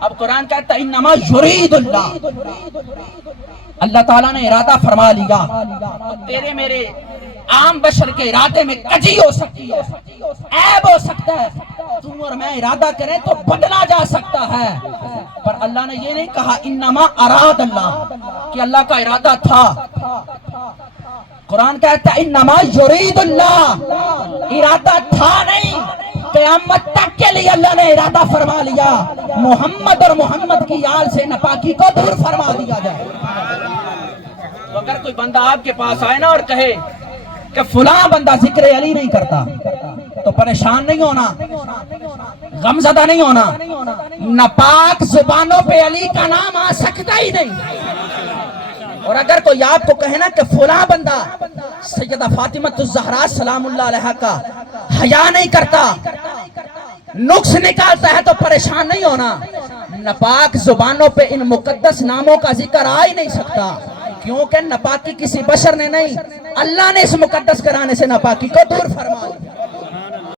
اب قرآن کہتا ہے انما یرید اللہ، اللہ تعالیٰ نے ارادہ فرما لیا. تیرے میرے عام بشر کے ارادے میں کجی ہو سکتی ہے، عیب ہو سکتا ہے، تم اور میں ارادہ کریں تو بدلا جا سکتا ہے، پر اللہ نے یہ نہیں کہا انما اراد اللہ کہ اللہ کا ارادہ تھا. قرآن کہتا ہے انما یرید اللہ، ارادہ تھا نہیں، قیامت تک کے لیے اللہ نے ارادہ فرما لیا محمد اور محمد کی آل سے ناپاکی کو دور فرما دیا جائے. تو اگر کوئی بندہ آپ کے پاس آئے نا اور کہے کہ فلاں بندہ ذکر علی نہیں کرتا تو پریشان نہیں ہونا، غمزدہ نہیں ہونا. ناپاک زبانوں پہ علی کا نام آ سکتا ہی نہیں. اور اگر کوئی آپ کو کہے نا کہ فلاں بندہ سیدہ فاطمہ الزہرا سلام اللہ علیہا کا حیا نہیں کرتا، نقص نکالتا ہے، تو پریشان نہیں ہونا. ناپاک زبانوں پہ ان مقدس ناموں کا ذکر آ ہی نہیں سکتا، کیونکہ ناپاکی کسی بشر نے نہیں، اللہ نے اس مقدس کرانے سے ناپاکی کو دور فرما لیا.